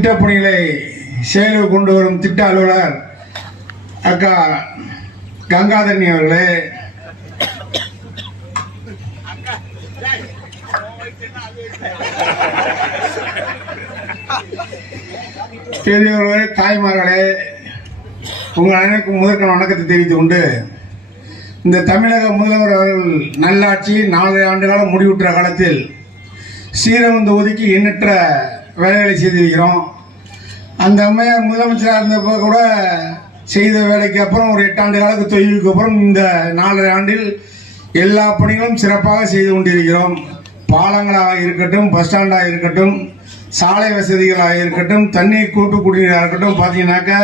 திட்டப்பணிகளை செயலுக்கு கொண்டு வரும் திட்ட அலுவலர் அக்கா கங்காதரணி அவர்களே, பெரியவர்களே, தாய்மார்களே, உங்கள் அனைவருக்கும் முதற்கண் வணக்கத்தை தெரிவித்துக் கொண்டு, இந்த தமிழக முதல்வர் அவர்கள் நல்லாட்சி 4 ஆண்டு காலம் முடிவுற்ற காலத்தில் சீரமைந்து ஒதுக்கி எண்ணற்ற வேலைகளை செய்திருக்கிறோம். அந்த அம்மையார் முதலமைச்சராக இருந்தப்போ கூட செய்த வேலைக்கு அப்புறம் ஒரு 8 ஆண்டு காலத்துக்கு தொய்வுக்கு அப்புறம் இந்த 4 ஆண்டில் எல்லா பணிகளும் சிறப்பாக செய்து கொண்டிருக்கிறோம். பாலங்களாக இருக்கட்டும், பஸ் ஸ்டாண்டாக இருக்கட்டும், சாலை வசதிகளாக இருக்கட்டும், தண்ணீர் கூட்டு குடிநீராக இருக்கட்டும். பார்த்தீங்கன்னாக்கா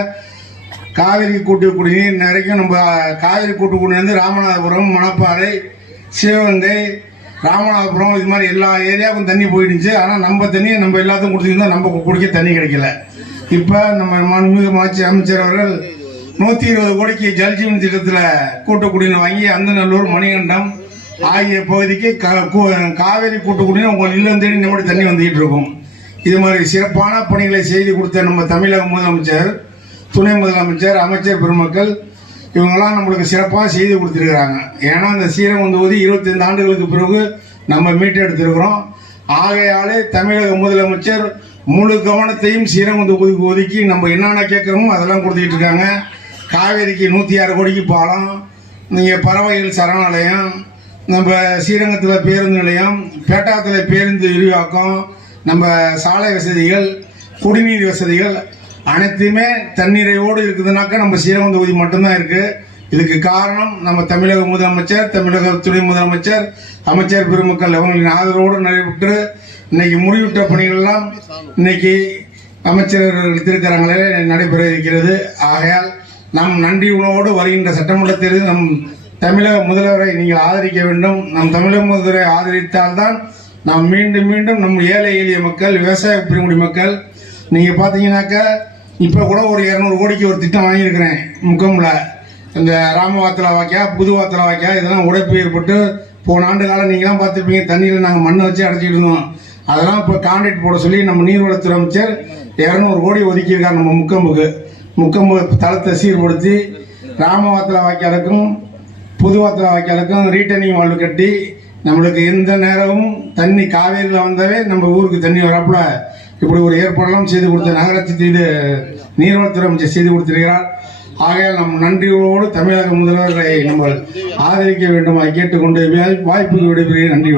காவிரி கூட்டு குடிநீர் வரைக்கும் நம்ம காவிரி கூட்டு குடிநீர் ராமநாதபுரம், மணப்பாறை, சிவகங்கை, ராமநாதபுரம் இது மாதிரி எல்லா ஏரியாவுக்கும் தண்ணி போயிடுச்சு. ஆனால் நம்ம தண்ணியை நம்ம எல்லாத்துக்கும் கொடுத்துருந்தோம், நம்ம குடிக்க தண்ணி கிடைக்கல. இப்போ நம்ம மாண்புமிகு அமைச்சர் அவர்கள் 120 கோடிக்கு ஜல்ஜீவன் திட்டத்தில் கூட்டு குடிநீர் வாங்கி அந்தநல்லூர், மணிகண்டம் ஆகிய பகுதிக்கு காவேரி கூட்டு குடிநீர் உங்கள் இல்லம் தேடி நம்முடைய தண்ணி வந்துகிட்டு இருக்கும். இது மாதிரி சிறப்பான பணிகளை செய்து கொடுத்த நம்ம தமிழக முதலமைச்சர், துணை முதலமைச்சர், அமைச்சர் பெருமக்கள் இவங்கெல்லாம் நம்மளுக்கு சிறப்பாக செய்து கொடுத்துருக்குறாங்க. ஏன்னா இந்த சீரமைந்து ஒதுக்கி 25 ஆண்டுகளுக்கு பிறகு நம்ம மீட்டெடுத்திருக்கிறோம். ஆகையாலே தமிழக முதலமைச்சர் முழு கவனத்தையும் சீரமைந்து ஒதுக்கி நம்ம என்னென்ன கேட்குறோமோ அதெல்லாம் கொடுத்துக்கிட்டு இருக்காங்க. காவேரிக்கு 106 கோடிக்கு பாலம், நீங்கள் பறவைகள் சரணாலயம், நம்ம ஸ்ரீரங்கத்தில் பேருந்து நிலையம், பேட்டாத்தில் பேருந்து விரிவாக்கம், நம்ம சாலை வசதிகள், குடிநீர் வசதிகள் அனைத்துமே தண்ணீரையோடு இருக்குதுனாக்கா நம்ம சீரமைந்து ஒதுக்கி மட்டும்தான் இருக்கு. இதுக்கு காரணம் நம்ம தமிழக முதலமைச்சர், தமிழக துணை முதலமைச்சர், அமைச்சர் பெருமக்கள் அவர்களின் ஆதரவோடு நடைபெற்று இன்னைக்கு முடிவுற்ற பணிகள் எல்லாம் இன்னைக்கு அமைச்சர்கள் திருக்கரங்களே நடைபெற இருக்கிறது. ஆகையால் நம் நன்றி உணவோடு வருகின்ற சட்டமன்ற தேர்தலில் நம் தமிழக முதல்வரை நீங்கள் ஆதரிக்க வேண்டும். நம் தமிழக முதல்வரை ஆதரித்தால்தான் நாம் மீண்டும் மீண்டும் நம் ஏழை எளிய மக்கள், விவசாய பிரிவுடி மக்கள், நீங்கள் பார்த்தீங்கன்னாக்கா இப்போ கூட ஒரு 200 கோடிக்கு ஒரு திட்டம் வாங்கியிருக்கிறேன். முக்கம்ல இந்த ராமவாத்தலா வாக்கியா, புதுவாத்தலா வாக்கியா இதெல்லாம் உடைப்பு ஏற்பட்டு போன ஆண்டு காலம் நீங்களாம் பார்த்துருப்பீங்க, தண்ணியில் நாங்கள் மண்ணை வச்சு அடைச்சிட்டு இருந்தோம். அதெல்லாம் இப்போ கான்ட்ராக்ட் போட சொல்லி நம்ம நீர்வளத்துறை அமைச்சர் 200 கோடி ஒதுக்கியிருக்காங்க. நம்ம முக்கம்பு தளத்தை சீர்படுத்தி ராமவாத்தலா வாய்க்காலுக்கும் புதுவாத்தலா வாய்க்காலுக்கும் ரீட்டர்னிங் வால்வு கட்டி நம்மளுக்கு எந்த நேரமும் தண்ணி காவேரியில் வந்தாவே நம்ம ஊருக்கு தண்ணி வரப்பல இப்படி ஒரு ஏற்பாடெல்லாம் செய்து கொடுத்த நகராட்சி நீர்வளத்துறை அமைச்சர் செய்து கொடுத்திருக்கிறார். ஆகையால் நம் நன்றியோடு தமிழக முதல்வர்களை நம்ம ஆதரிக்க வேண்டுமா கேட்டுக்கொண்டு வாய்ப்புக்கு விடைபெறுகிறேன். நன்றி.